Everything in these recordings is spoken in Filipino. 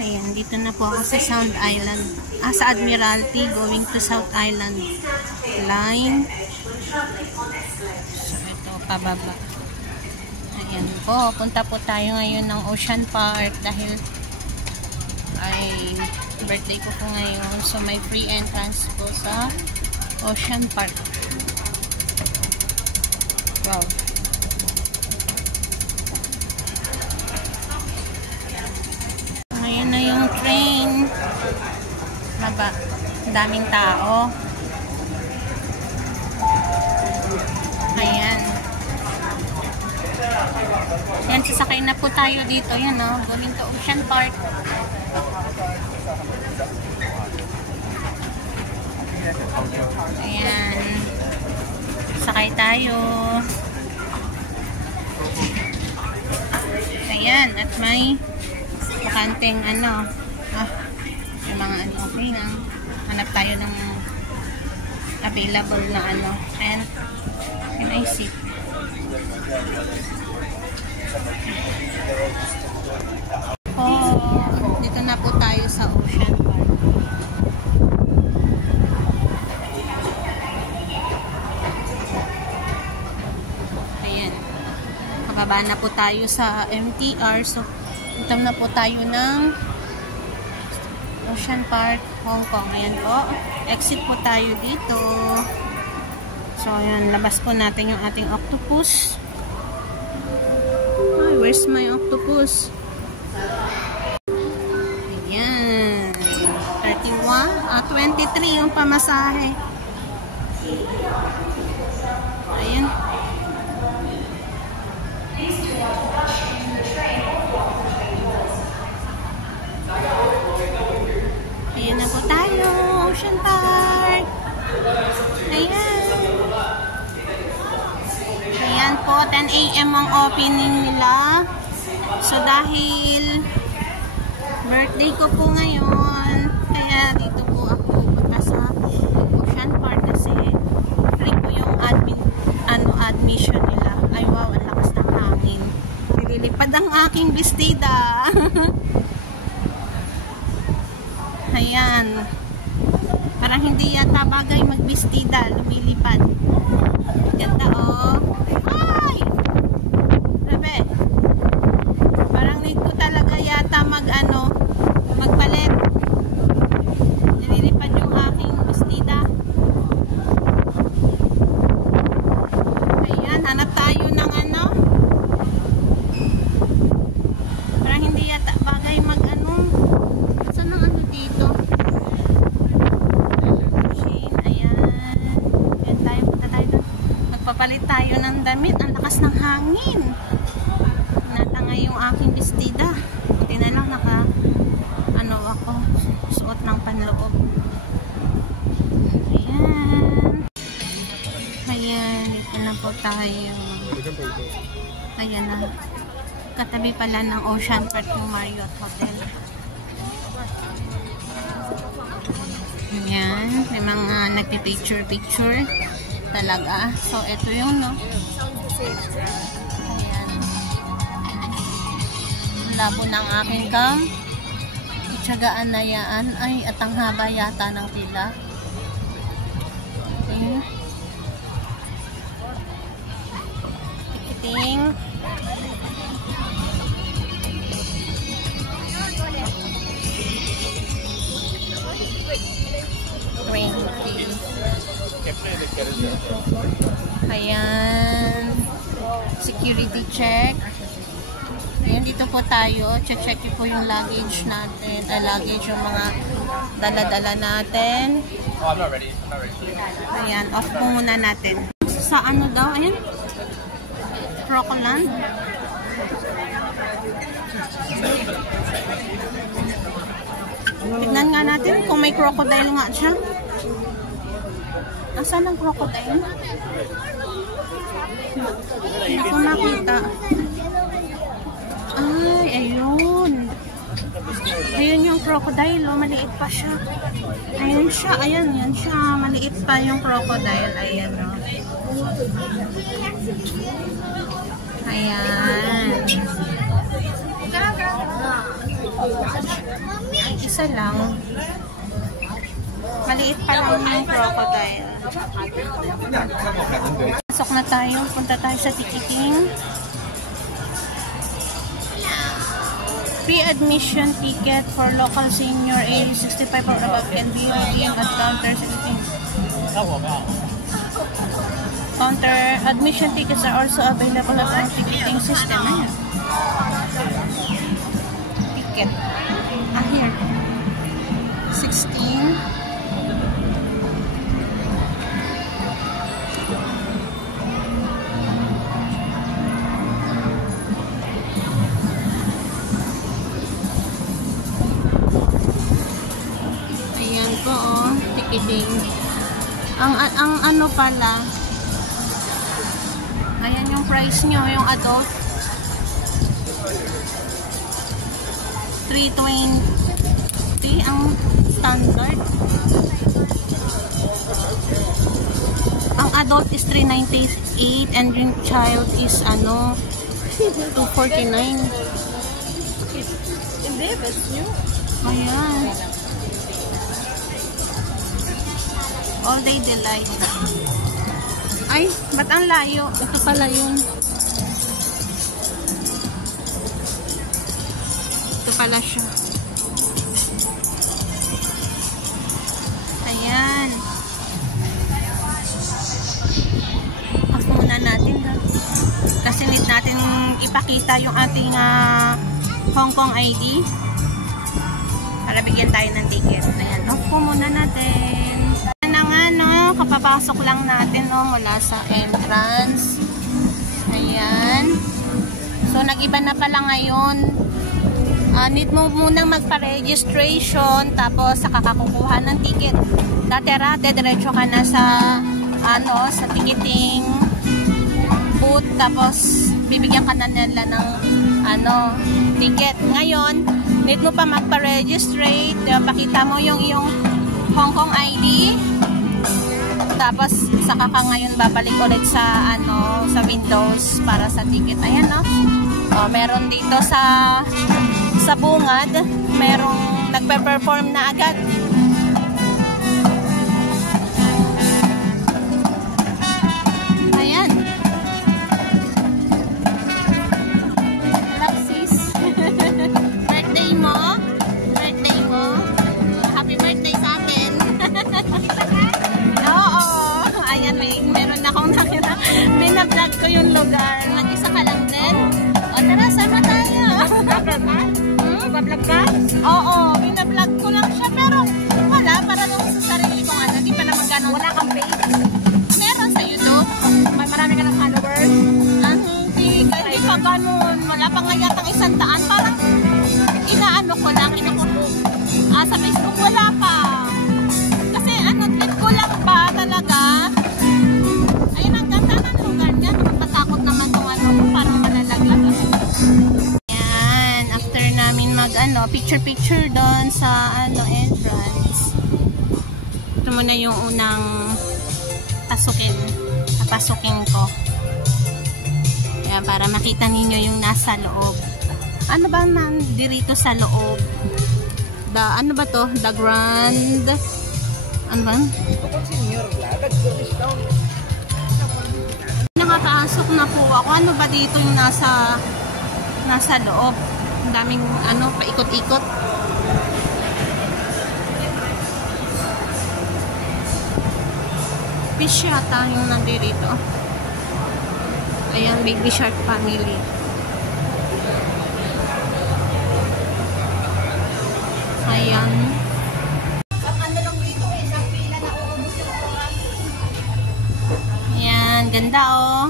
Ayan, dito na po ako sa Sound Island. Sa Admiralty, going to South Island line. So, ito, pababa. Ayan po, punta po tayo ngayon ng Ocean Park dahil ay birthday ko po ngayon. So, may free entrance po sa Ocean Park. Wow. Ngayon na yung train. Maba, daming tao. Ayan. Yan, sasakay na po tayo dito. Yan, oh, going to Ocean Park. Ayan. Sakay tayo. Ayan, at may bakanteng ano. Yung mga ano, okay na. Hanap tayo ng available na ano. And, can I sit? Dito na po tayo sa Ocean Park. Ayan. Pababa na po tayo sa MTR. So, dito na po tayo ng Ocean Park, Hong Kong. Ayan po. Exit po tayo dito. So, ayan. Labas po natin yung ating octopus. Ay, where's my octopus? Ayan. 23 yung pamasahe. Ayan. Ayan na po tayo. Ocean Park. Ayan. Ayan po. 10 AM ang opening nila. So, dahil birthday ko po ngayon, kaya dito po ako punta sa Ocean Park kasi free po yung admission nila. Ay wow, ang lakas ng hangin. Nililipad ang aking bestida. Ayan. Parang hindi yata bagay magbestida. Lumilipad. Ganda oh. Ay! Bebe. Parang need ko talaga yata magpalit. Nililipad yung aking bestida. Ayan. Hanap tayo ng ano. Parang hindi yata bagay saan ang ano dito? Magpapalit tayo ng damit. Ang lakas ng hangin. Natangay yung aking bestida. Buti na lang ako suot ng panloob. Ayan. Ayan. Dito na po tayo. Ayan na. Katabi pala ng Ocean Park yung Marriott Hotel. Ayan. May mga nagpipicture-picture talaga. So, ito yung ayan. Labo ng aking cam. Itsagaan na yan. Ay, at ang haba yata ng pila. Ayan. Ticketing. Ayan. Security check. Ayan, dito po tayo. Check po yung luggage natin. Luggage yung mga dala-dala natin. Oh, I'm not ready. Ayan, off po muna natin. Sa ano daw? Ayan. Crocoland. Tignan nga natin kung may crocodile nga siya. Asan ang crocodile? Hindi ko nakita. Ay, ayun. Ayun yung crocodile, oh, maliit pa siya. Ayun siya, ayan, yan siya. Maliit pa yung crocodile, ayan, oh. Ayan. Ay, isa lang. Maliit pa lang yung crocodile. Pasok na tayo. Punta tayo sa ticketing. Free admission ticket for local senior age 65 or above can be redeemed at counter ticketing. Counter admission tickets are also available at our ticketing system. Ayan. Ticket. Ah, here. 16. Ayan po, oh. Ticketing. Ang ano pala, ayan yung price nyo, yung adult. 320 ang standard. Ang adult is 398 and yung child is ano 249. Hindi, that's new. Ayan. All Day Delight. Ay, ba't ang layo? Ito pala yun. Ito pala siya. Ayan. Off muna natin. Kasi need natin ipakita yung ating Hong Kong ID. Para bigyan tayo ng ticket. Ayan, off po muna natin. Na nga, no? Kapapasok lang natin, no? Mula sa entrance. Ayan. So, nag-iba na pala ngayon. Need mo munang magpa-registration, tapos saka kakukuha ng ticket. Dati-rate, diretso ka na sa, ano, sa ticketing booth, tapos bibigyan ka na nila ng, ano, ticket. Ngayon, need mo pa magpa-registrate, pakita mo yung iyong Hong Kong ID. Tapos saka ka ngayon babalik ulit sa ano sa Windows para sa ticket. Ayan, no. Meron dito sa bungad, merong nagpe-perform na agad. Ayan. Lapsis. Birthday mo. Birthday mo. Happy birthday sa atin. Oo. Ayan, meron akong nakita. Binablog ko yung lugar. Mag-isa ka lang din. O tara, sama tayo. Nagbablog ka? Oo, binablog ko lang siya. Pero wala, para lang sa sarili kong ano. Di pa naman ganun. Wala kang page? Meron sa YouTube. May marami ka ng followers? Hindi pa ganun. Wala pa nga yatang 100. Parang inaano ko lang. Sa Facebook wala pa. Kasi ano, trip ko lang ba talaga? Ayun, ang ganda ng lugar niya. Nakatakot naman itong ano, parang malalaglag. Ayan, after namin mag ano, picture-picture doon sa ano, entrance. Ito muna yung unang pasukin ko. Ayan, para makita ninyo yung nasa loob. Ano ba nandirito sa loob? Ano ba to? The Grand... Ano ba? Nakapasok na po ako. Ano ba dito yung nasa loob? Ang daming ano, paikot-ikot. Fish yata yung nandirito. Ayan, Baby Shark family. Ayan. Ayan, ganda oh.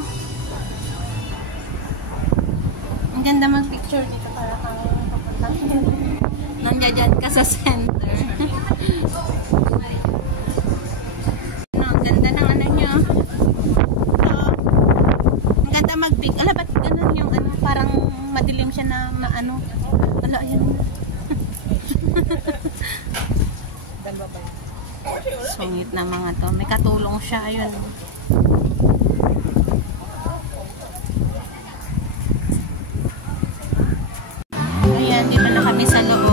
Ang ganda mag-picture dito para kang nandiyan ka sa center. Ang ganda ng ano nyo. Ang ganda mag-picture. Ala, ba't ganun yung ano, parang madilim siya na ano. Ala, ayan. Sungit na mga to. May katulong siya. Ayun. Ayan, dito na kami sa loob.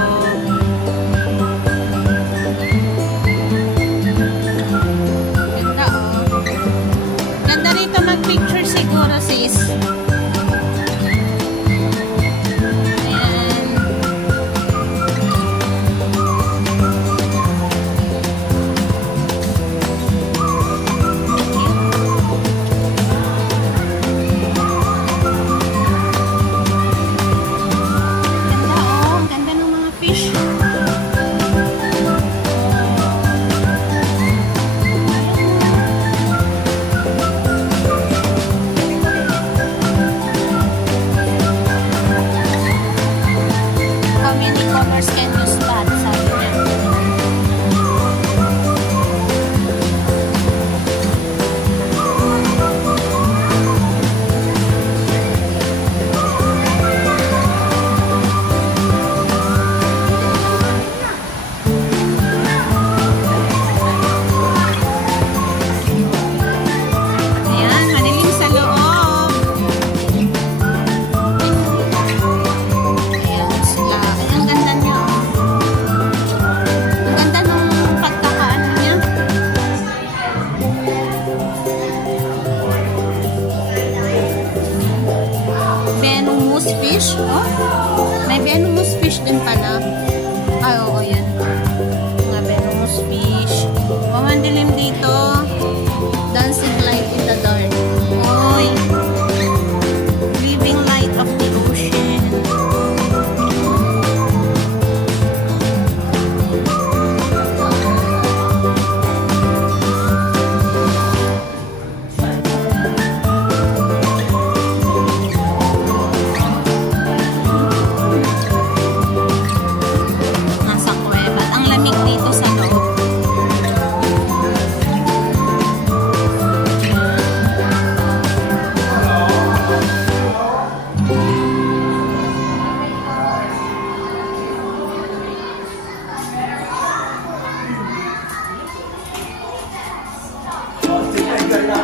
Wow,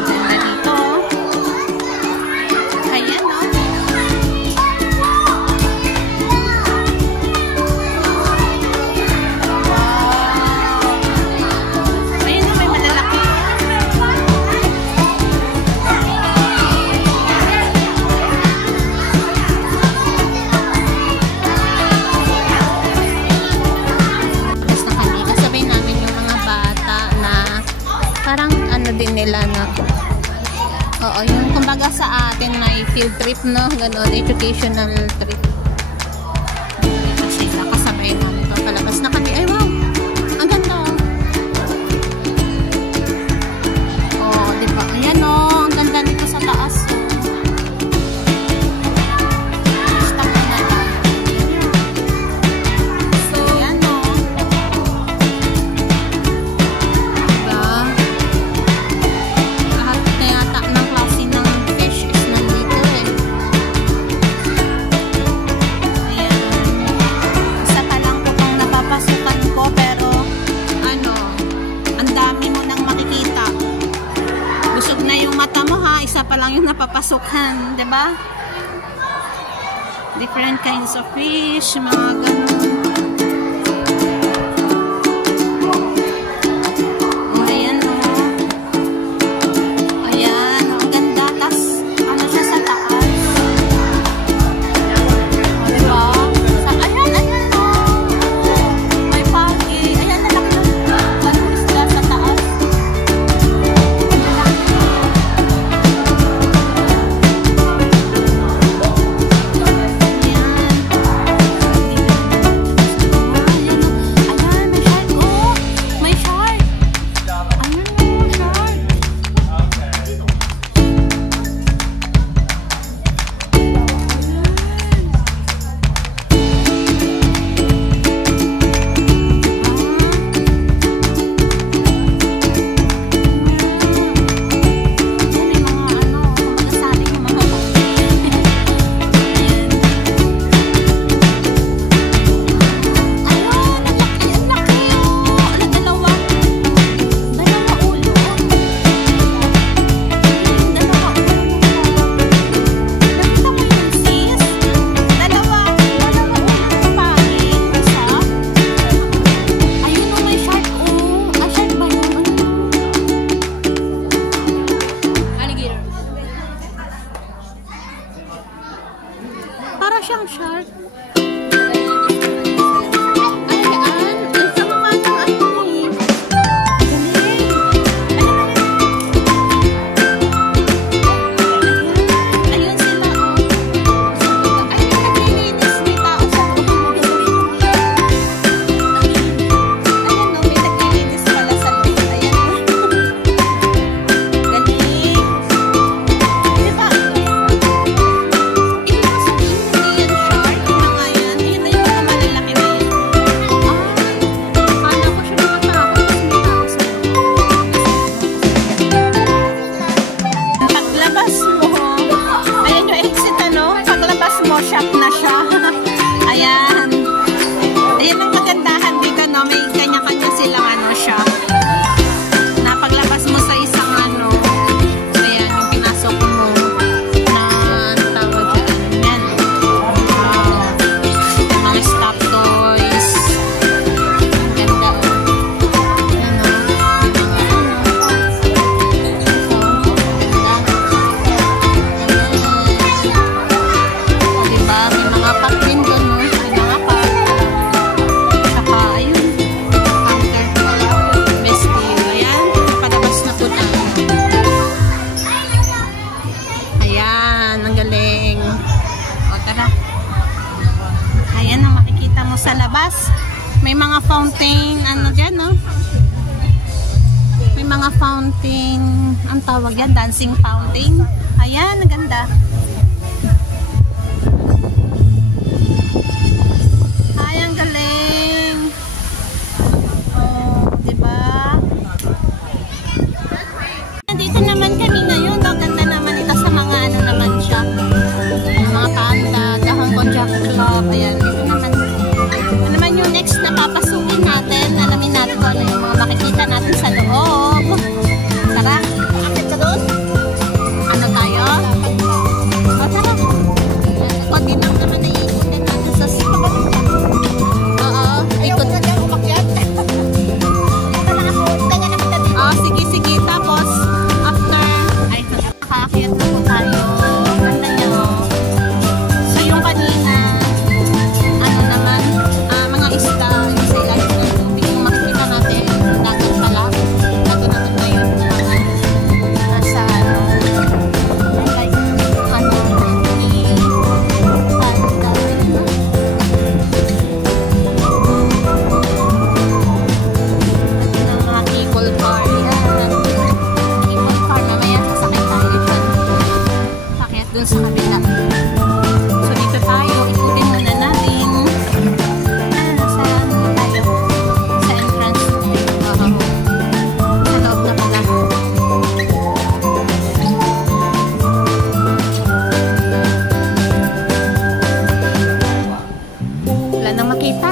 ganda dito. Ayan, oh. Parang ano din nila na, oo, yung kumbaga sa atin may field trip, no? Ganon, educational trip. Kasi nakasabay namin ito palabas na kami. Ay, wow! Ang ganda, oh. Oh, diba? Ayan, oh. Ang ganda nito sa taas, oh. Stop na lang. So, ayan, oh. Diba? Isa pa lang yung napapasukan, 'di ba? Different kinds of fish, mga ganun. Ayan, oh. Ayan, ang ganda. Tas, ano siya sa taas? Diba? Ayan, oh. May pagi. Ayan, nalaki yung ano isda sa taas. Para siyang shark. Shop na siya. Ayan. Ayan ang kagandahan dito, no? May kanya-kanya silang ano shop. Napaglabas mo sa isang ano. Ayan, yung pinasok mo na tawag dyan. Ayan. Wow. Mga stop toys. Ang ganda, oh. Ayan, sa labas. May mga fountain, ano dyan, no? May mga fountain, ang tawag yan, dancing fountain. Ayan, ang ganda. Ay, ang galing. Oh, diba? Nandito naman kami ngayon. Ang ganda naman ito sa mga ano naman siya. Mga panda, The Hong Kong Jack Club. Ayan, dito naman. Ano naman yung next dun sa kabila. So dito tayo, ikutin muna natin. Sa ano tayo? Sa entrance. Sa loob na pala. Wala na makita.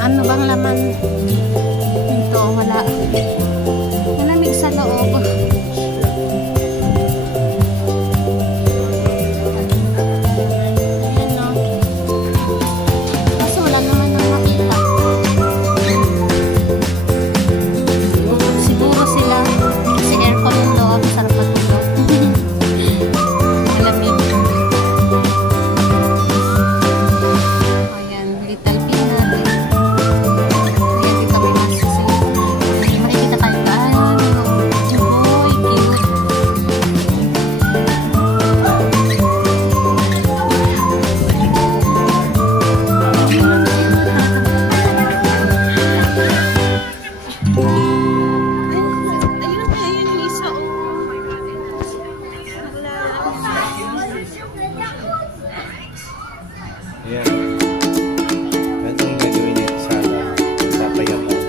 Ano bang laman? Ito, wala. Malamig sa loob. Yeah. Anong gagawin nito sa payaman?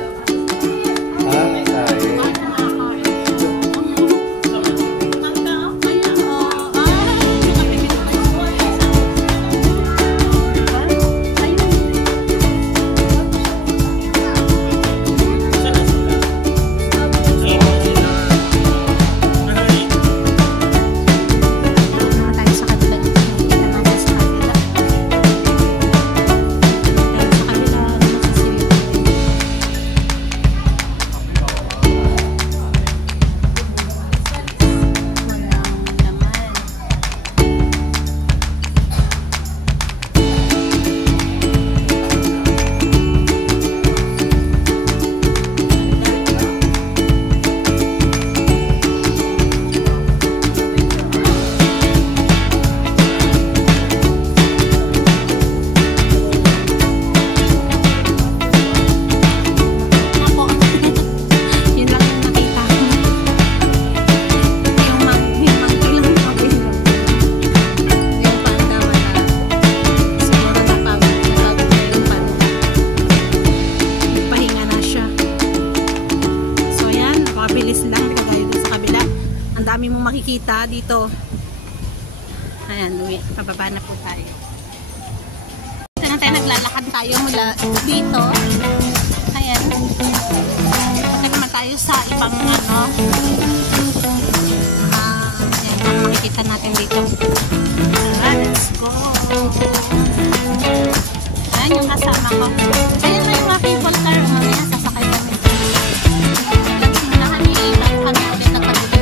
Dami mong makikita dito. Ayan, pababa na po tayo. Dito na tayo, naglalakad tayo mula dito. Ayan. Nagman tayo sa ibang ano. Ayan, ang makikita natin dito. Let's go. Ayan yung kasama ko. Ayan na yung mga people car. Mamaya sasakay kami. Lahat ni Ivan natin nagpatuloy.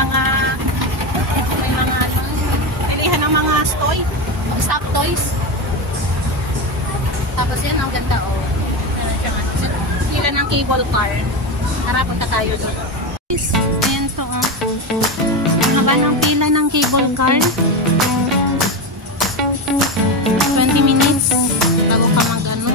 mga ano, pilihan ng mga stock toys. Tapos yan, ang ganda oh. Pila ng cable car. Tara, punta tayo doon. Ayan to oh. Ano ba ng pila ng cable car? 20 minutes bago ka mag-ano.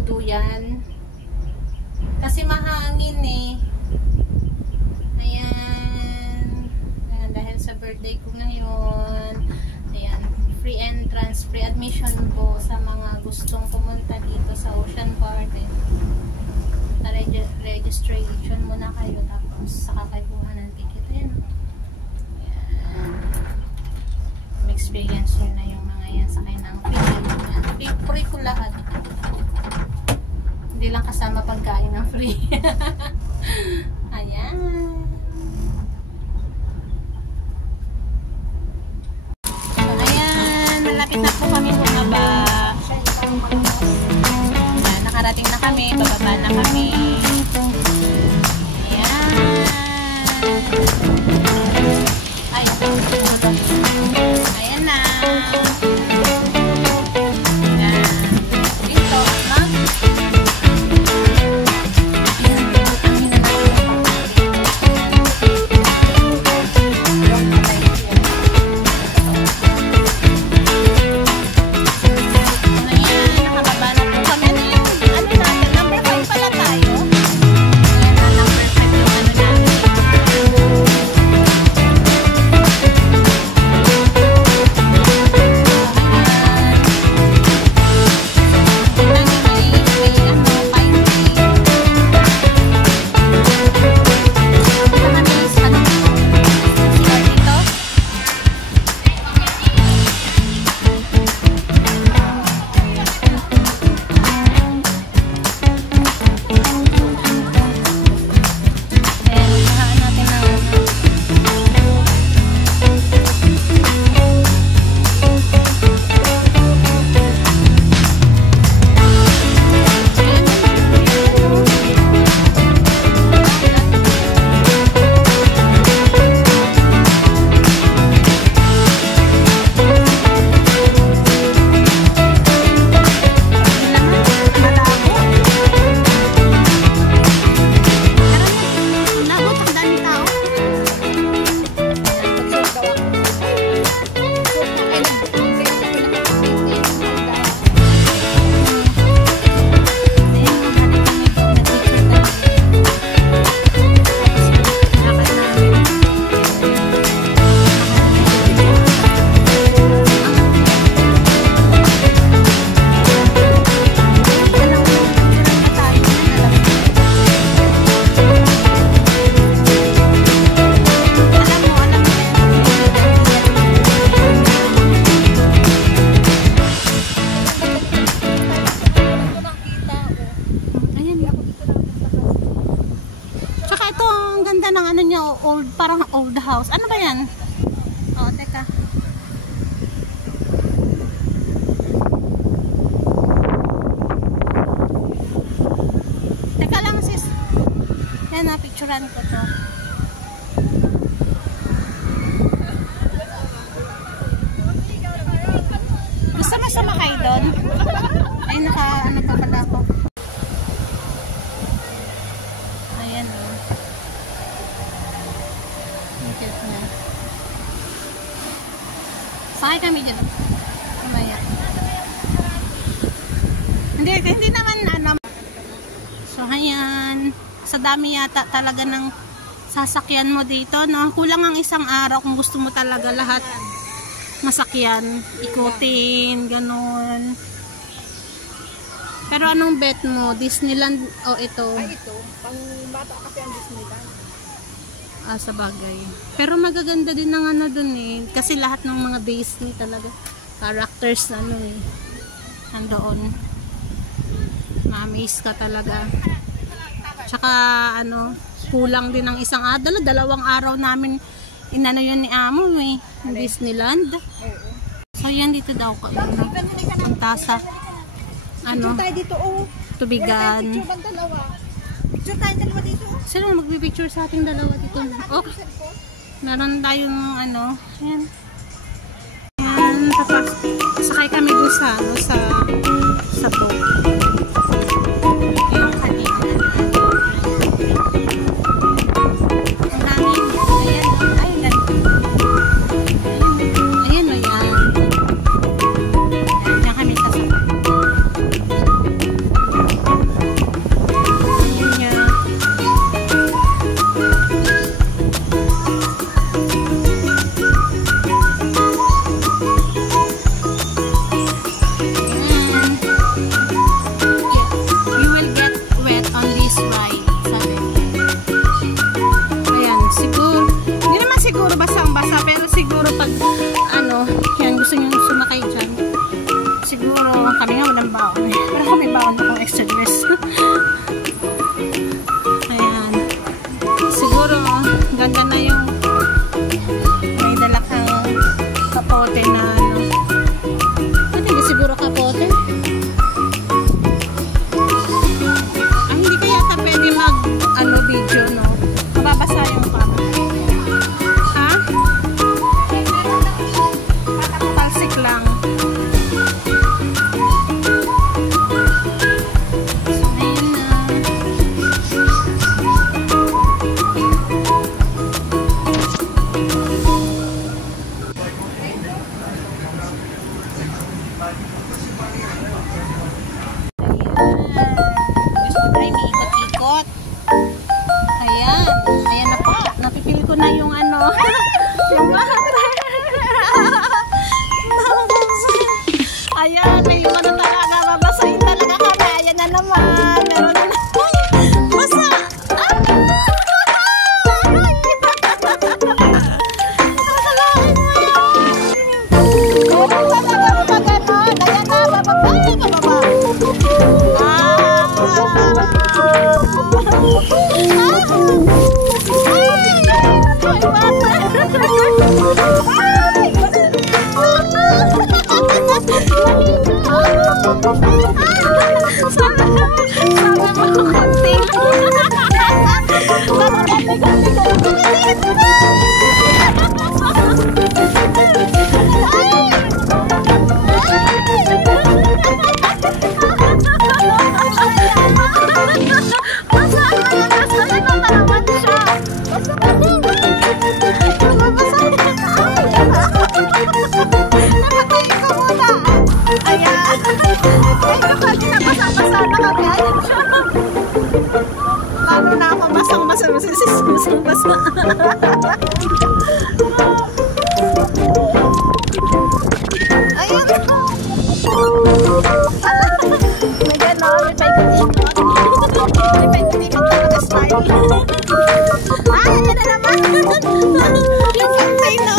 duduyan. Kasi mahangin eh. Ayan. Ayan, dahil sa birthday ko ngayon. Ayan, free entrance, free admission po sa mga gustong pumunta dito sa Ocean Garden. Registration muna kayo tapos saka kayo kuha ng ticket. Ayan. Ayan. Experience nyo na yung mga yan sakay ng free. Free po lahat. Hindi lang kasama pagkain ng free. Ayan. So, ayan. Malapit na po kami bumaba. Ayan, nakarating na kami. Bababa na kami. Ayan. Ay, ayan na. Ayan. Dito, ha? Old, parang old house. Ano ba yan? Oh, teka. Teka lang sis. Yan na, picturean ko to. Gusto mo sumakay doon? Ay, naka, ano pa pala ako. Ayan o. Sakay kami dyan. Mamaya. Hindi naman ano. So ayan, sa dami yata talaga ng sasakyan mo dito, no? Kulang ang isang araw kung gusto mo talaga lahat masakyan, ikutin, ganun. Pero anong bet mo? Disneyland o ito? Ay, ito. Pang bata kasi ang Disneyland. Ah, sa bagay. Pero magaganda din ng ano dun eh. Kasi lahat ng mga Disney talaga. Characters na ano eh. Nandoon. Ma-amaze ka talaga. Tsaka ano, kulang din ng isang dalawang araw namin inano yun ni Amo eh. Disneyland. So yan dito daw ka. Ang tasa. Ano? Picture tayo dito oh. Tubigan. Picture bang dalawa? Picture tayo dalawa dito. Sino magpipicture sa ating dalawa dito? Oh, meron tayong ano. Ayan. Ayan. Tapos, sakay kami doon sa boat. Yung kanina. Ang daming, ayan. Ay, ganito. Ayan o yan. Ayan kami sasakay. Kami nga walang baon. Pero kung may baon akong extra dress. Ayan. Siguro, ganda na yung may dala kang kapote na ano. Ano ba siguro kapote? Ah, hindi kaya ka pwede mag ano video, no? Mababasa yung camera. Ha? Talsik lang. Gusto tayo may ikot-ikot. Ayan. Ayan na po. Napipili ko na yung ano. Yung ayan. May yung ano talaga. Babasahin talaga kami. Ayan na naman. Meron na naman. Basa. Lalo na ako basang-basa. Basang-basa. Ayan. May gano'n. May paikot-ikot. May paikot-ikot talaga style. Ay, ayan na naman. Yung pantay na.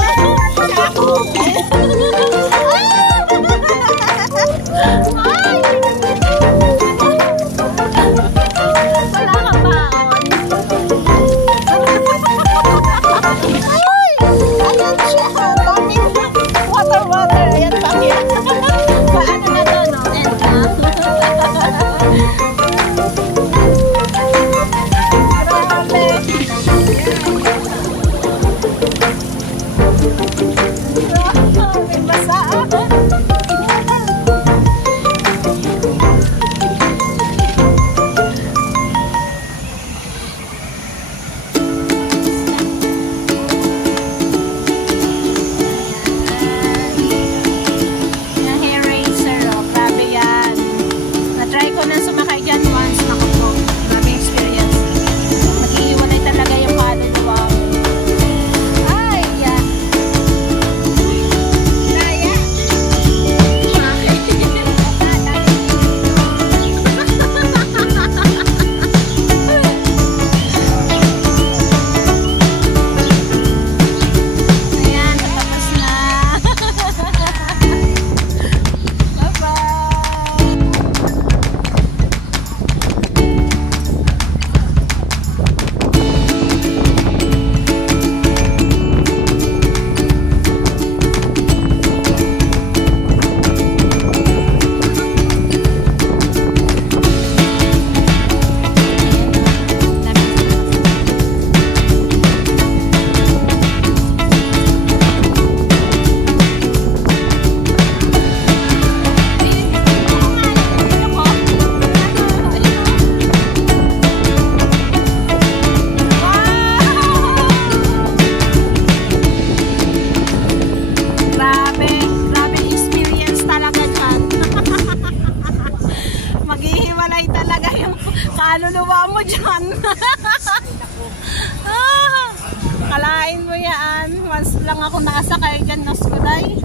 kaluluwa mo dyan. Kalain mo yan. Once lang ako nakasakay dyan, Noskuday.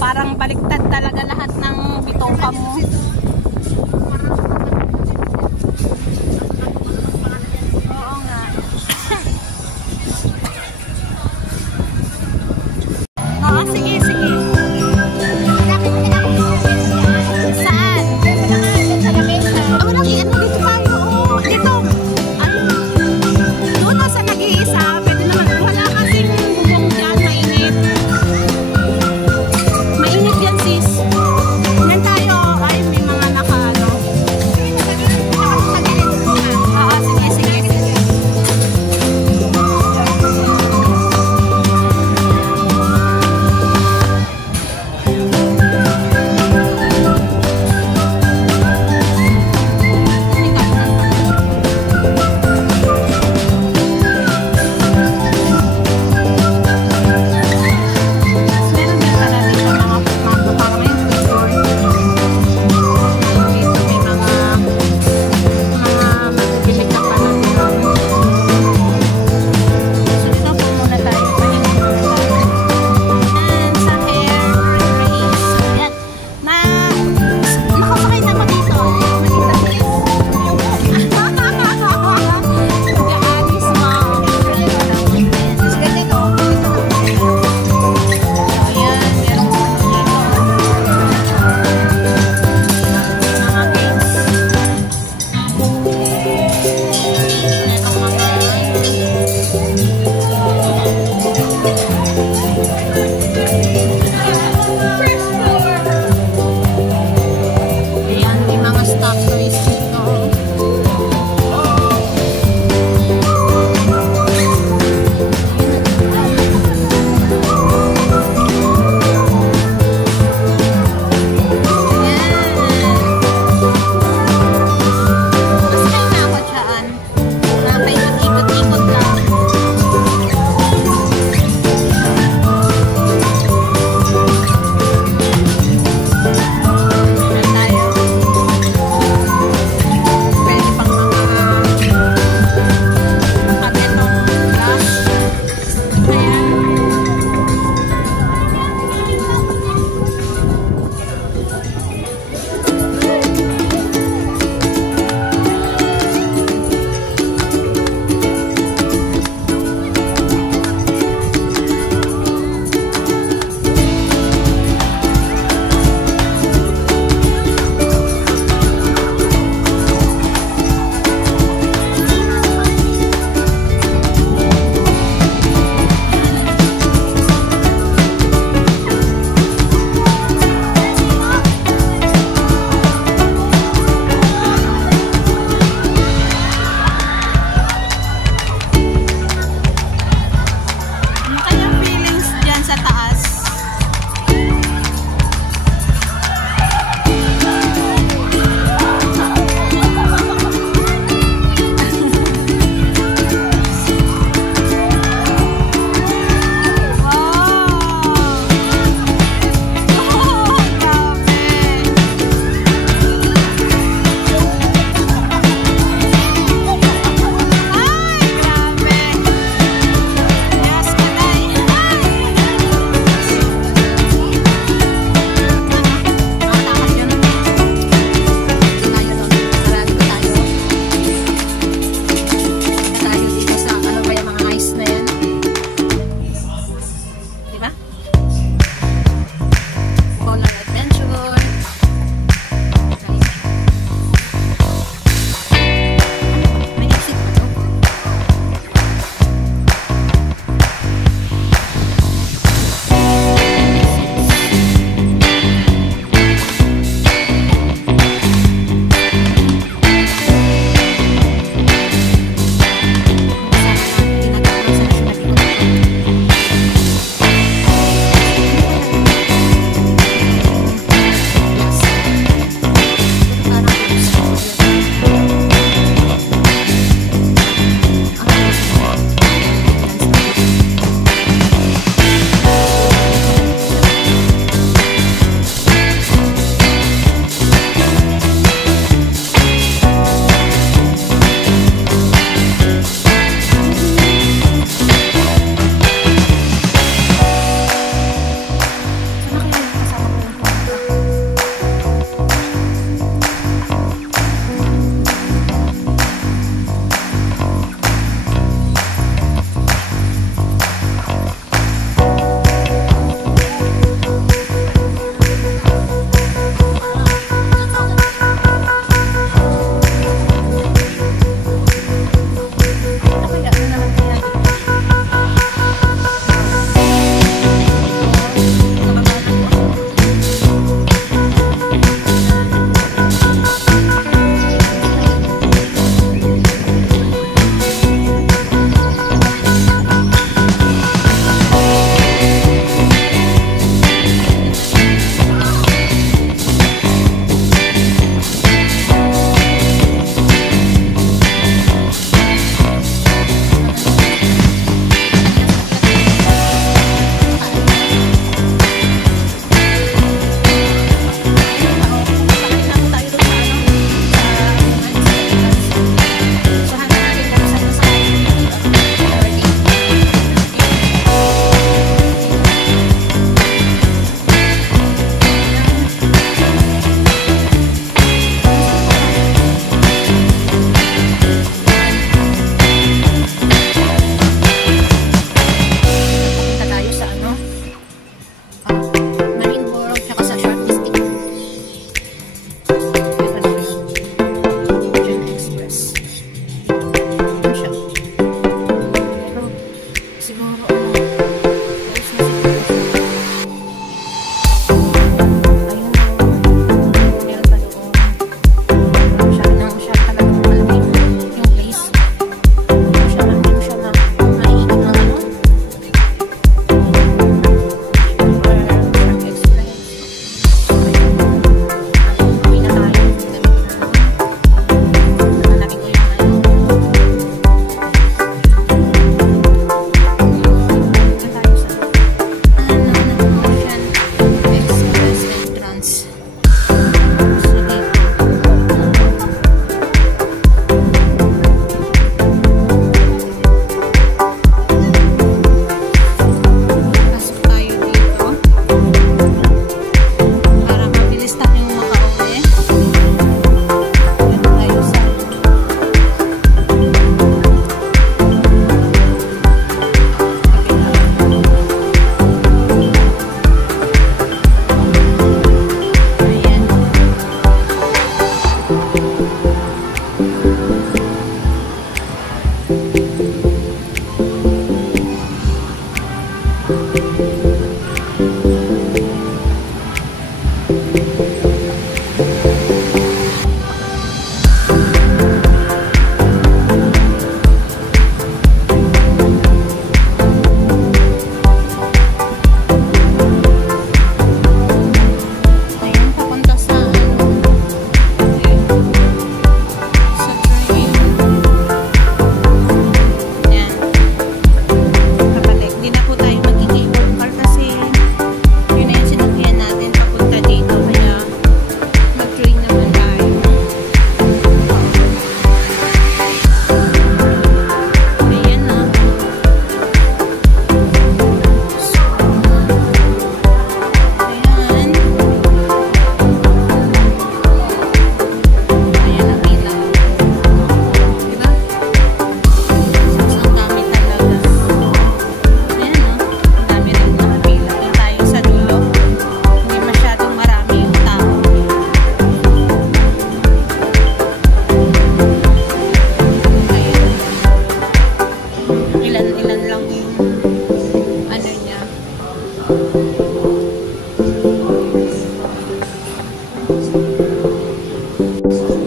Parang baliktad talaga lahat ng bitoka mo. Oo nga. Oo, sige, sige. Saan?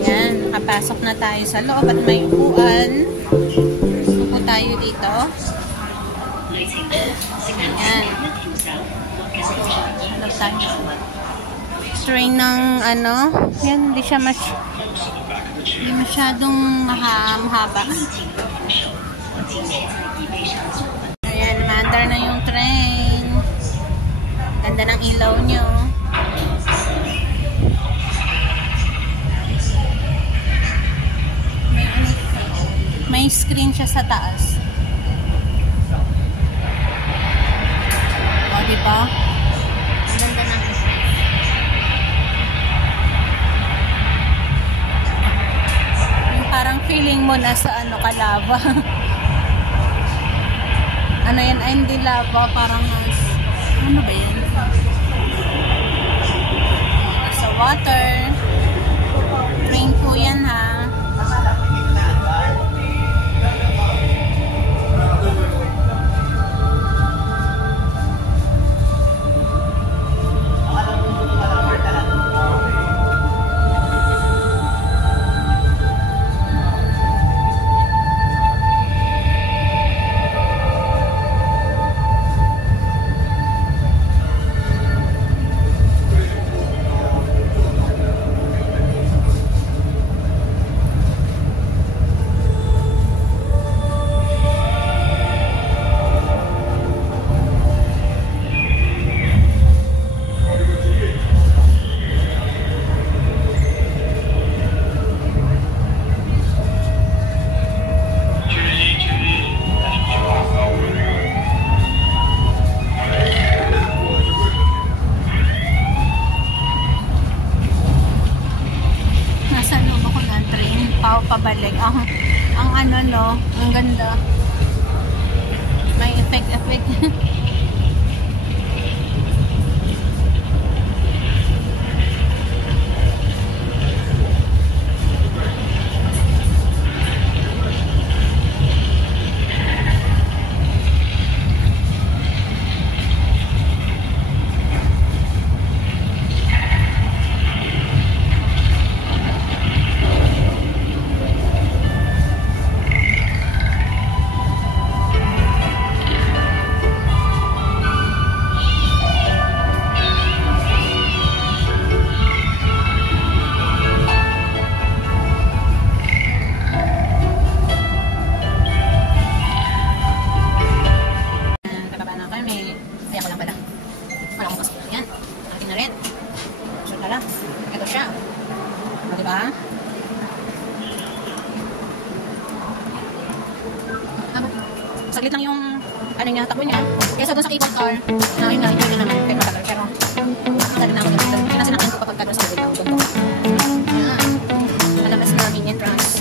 Yan, nakapasok na tayo sa loob at may upuan. Upo tayo dito. Yan. Hanap tayo. Train ng ano. Yan, hindi masyadong mahaba. Ayan, maandar na yung train. Ganda ng ilaw nyo. May screen siya sa taas. O, diba? Ang ganda ng yung parang feeling mo nasa ano ka, lava. Ano yan? Ay, hindi lava. Parang ano ba yan? Sa water. Train po yan, ha? Pabalik. Ang ano, no? Ang ganda. May effect. Saglit lang yung ano niya, takbo niya. Kesa doon sa cable car, hindi na naman, kahit matagal. Pero, sabi na ako dito. Pinasinakyan ko kapag doon sa cable car. Yan. Malabas namin entrance.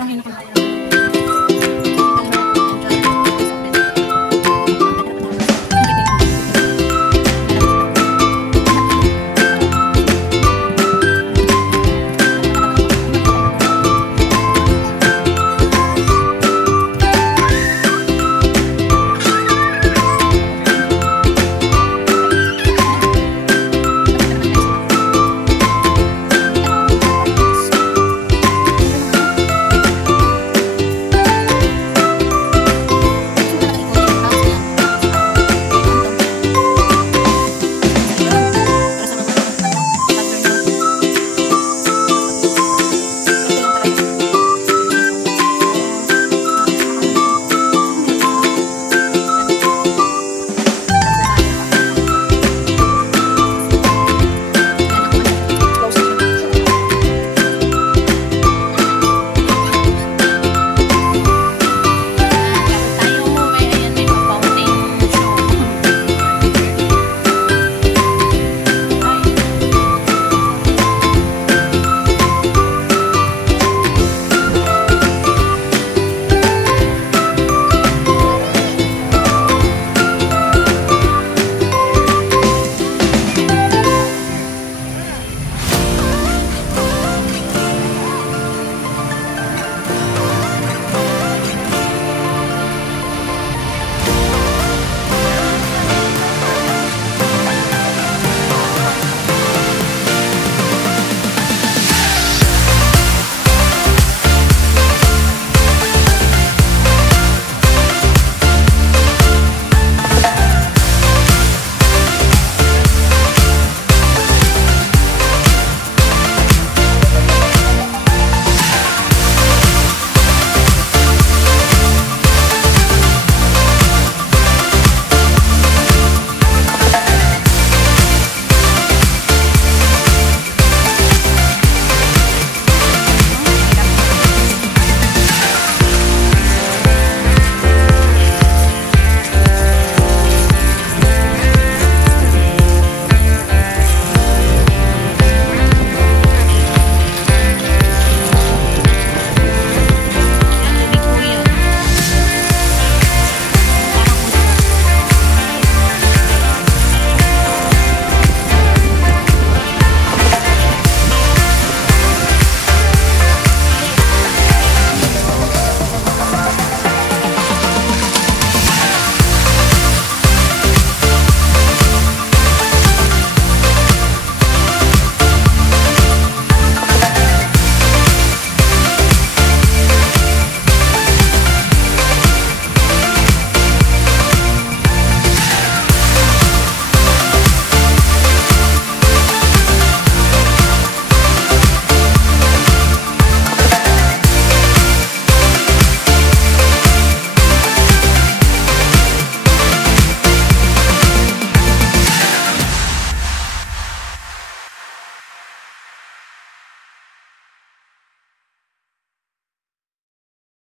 Parang hinakot.